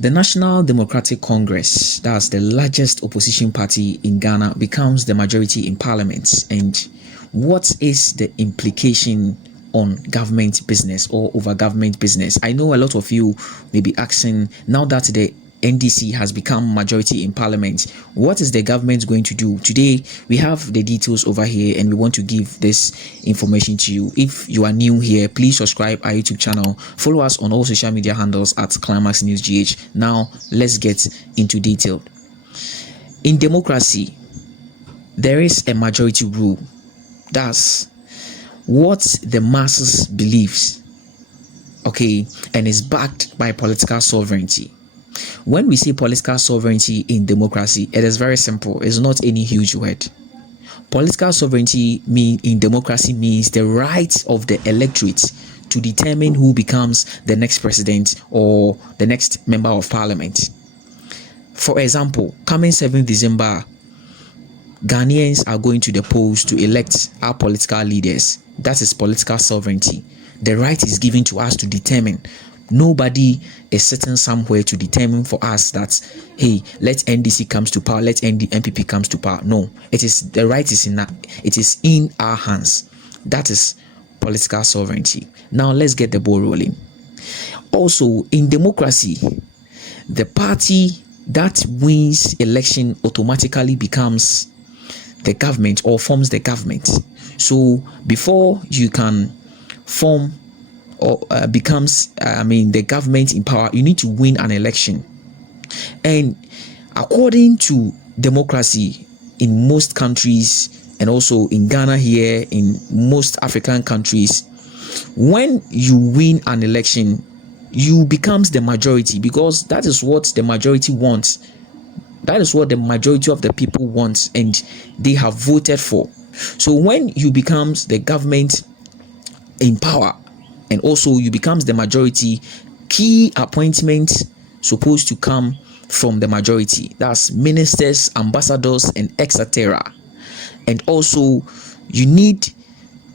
The National Democratic Congress, that's the largest opposition party in Ghana, becomes the majority in parliament. And what is the implication on government business or over government business? I know a lot of you may be asking, now that the NDC has become majority in parliament, what is the government going to do? Today we have the details over here and we want to give this information to you. If you are new here, please subscribe our YouTube channel, follow us on all social media handles at Climax News GH. Now let's get into detail. In democracy, there is a majority rule. That's what the masses believes, okay, and is backed by political sovereignty. When we say political sovereignty in democracy, it is very simple. It's not any huge word. Political sovereignty in democracy means the right of the electorate to determine who becomes the next president or the next member of parliament. For example, coming 7th December, Ghanaians are going to the polls to elect our political leaders. That is political sovereignty. The right is given to us to determine. Nobody is sitting somewhere to determine for us that, hey, let NDC comes to power, let MPP comes to power. No, it is the right is in our hands. That is political sovereignty. Now let's get the ball rolling. Also, in democracy, the party that wins election automatically becomes the government or forms the government. So before you can form or becomes the government in power, you need to win an election. And according to democracy in most countries, and also in Ghana here, in most African countries, when you win an election, you becomes the majority, because that is what the majority wants. That is what the majority of the people want and they have voted for. So when you becomes the government in power, and also you becomes the majority, key appointments supposed to come from the majority. That's ministers, ambassadors, and etc. And also you need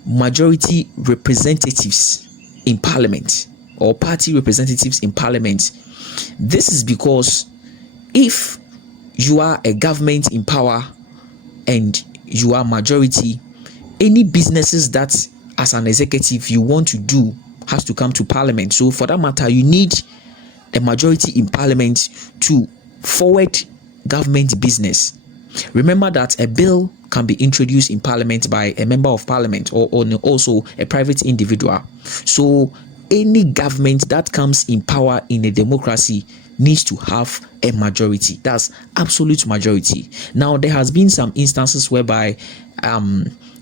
majority representatives in parliament or party representatives in parliament. This is because if you are a government in power and you are majority, any businesses that as an executive you want to do has to come to parliament. So for that matter, you need a majority in parliament to forward government business. Remember that a bill can be introduced in parliament by a member of parliament or also a private individual. So any government that comes in power in a democracy needs to have a majority. That's absolute majority. Now there has been some instances whereby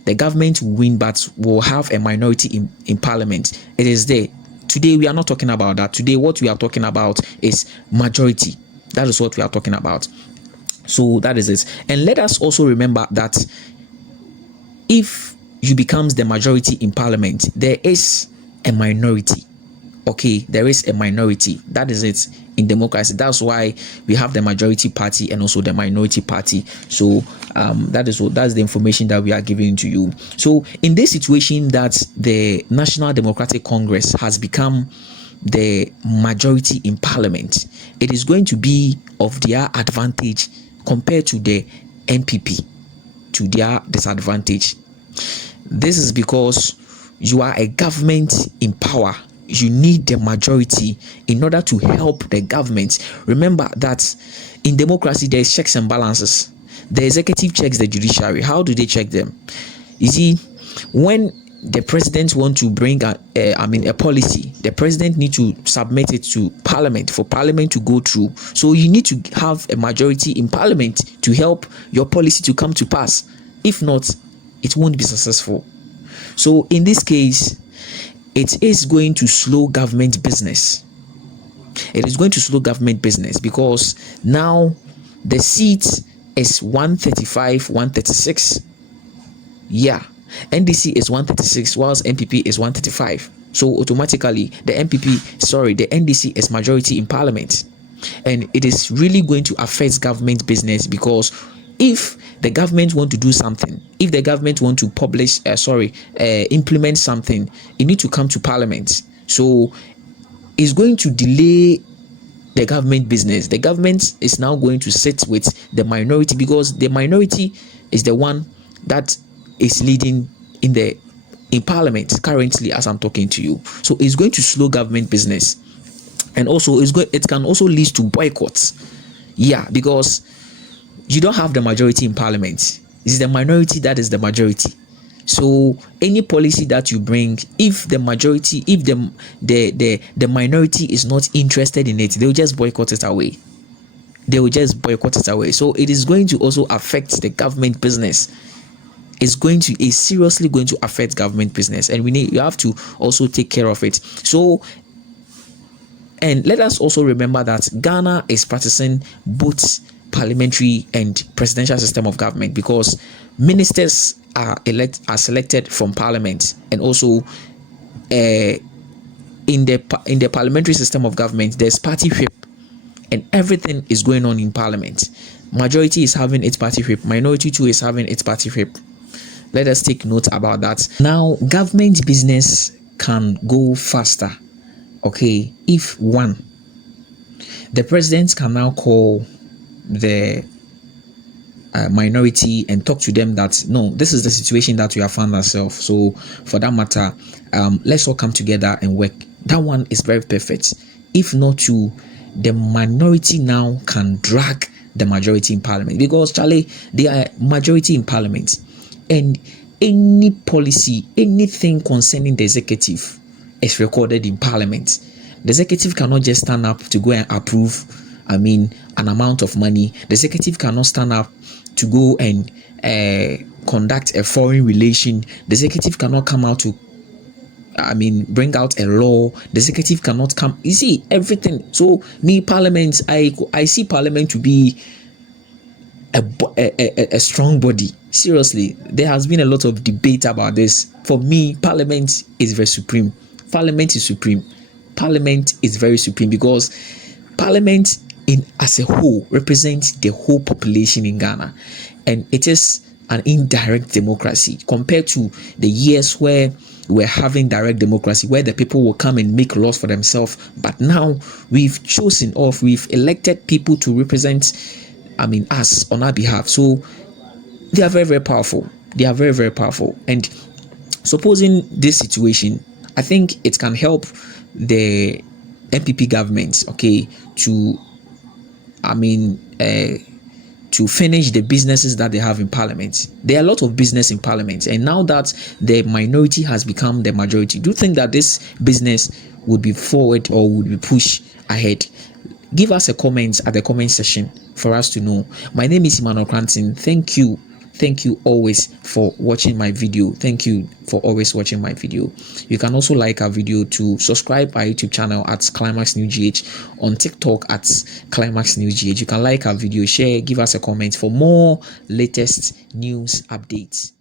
the government will win but will have a minority in parliament. It is there. Today we are not talking about that. Today what we are talking about is majority. That is what we are talking about. So that is it. And let us also remember that if you becomes the majority in parliament, there is a minority. Okay, there is a minority. That is it in democracy. That's why we have the majority party and also the minority party. So that's the information that we are giving to you. So in this situation that the National Democratic Congress has become the majority in parliament, it is going to be of their advantage compared to the MPP, to their disadvantage. This is because you are a government in power. You need the majority in order to help the government. Remember that in democracy there is checks and balances. The executive checks the judiciary. How do they check them? You see, when the president want to bring a policy, the president need to submit it to parliament for parliament to go through. So you need to have a majority in parliament to help your policy to come to pass. If not, it won't be successful. So in this case, it is going to slow government business. It is going to slow government business because now the seat is 135, 136. Yeah, NDC is 136 whilst MPP is 135. So automatically the NDC is majority in parliament. And it is really going to affect government business because if the government want to do something, if the government want to implement something, it need to come to parliament. So it's going to delay the government business. The government is now going to sit with the minority, because the minority is the one that is leading in parliament currently as I'm talking to you. So it's going to slow government business, and also it can also lead to boycotts. Yeah, because you don't have the majority in parliament. It's the minority that is the majority. So any policy that you bring, if the minority is not interested in it, they'll just boycott it away. So it is going to also affect the government business. It's seriously going to affect government business, and you have to also take care of it. So, and let us also remember that Ghana is practicing both parliamentary and presidential system of government, because ministers are selected from parliament, and also in the parliamentary system of government there's party whip, and everything is going on in parliament. Majority is having its party whip, minority too is having its party whip. Let us take note about that. Now, government business can go faster, okay, if one, the president can now call the minority and talk to them that no, this is the situation that we have found ourselves. So for that matter, let's all come together and work. That one is very perfect. If not to, the minority now can drag the majority in parliament, because Charlie, they are majority in parliament, and any policy, anything concerning the executive is recorded in parliament. The executive cannot just stand up to go and approve, an amount of money. The executive cannot stand up to go and conduct a foreign relation. The executive cannot come out to bring out a law. The executive cannot come. You see everything. So parliament, I see parliament to be a strong body. Seriously, there has been a lot of debate about this. For me, parliament is very supreme. Parliament is supreme. Parliament is very supreme, because parliament as a whole represents the whole population in Ghana, and it is an indirect democracy compared to the years where we're having direct democracy, where the people will come and make laws for themselves. But now we've elected people to represent us on our behalf. So they are very, very powerful. And supposing this situation, I think it can help the NPP government, okay, to to finish the businesses that they have in parliament. There are a lot of business in parliament, and now that the minority has become the majority, do you think that this business would be forward or would be pushed ahead? Give us a comment at the comment section for us to know. My name is Emmanuel Cranton. Thank you always for watching my video. Thank you for always watching my video. You can also like our video, to subscribe our YouTube channel at Climax New GH, on TikTok at Climax New GH. You can like our video, share, give us a comment for more latest news updates.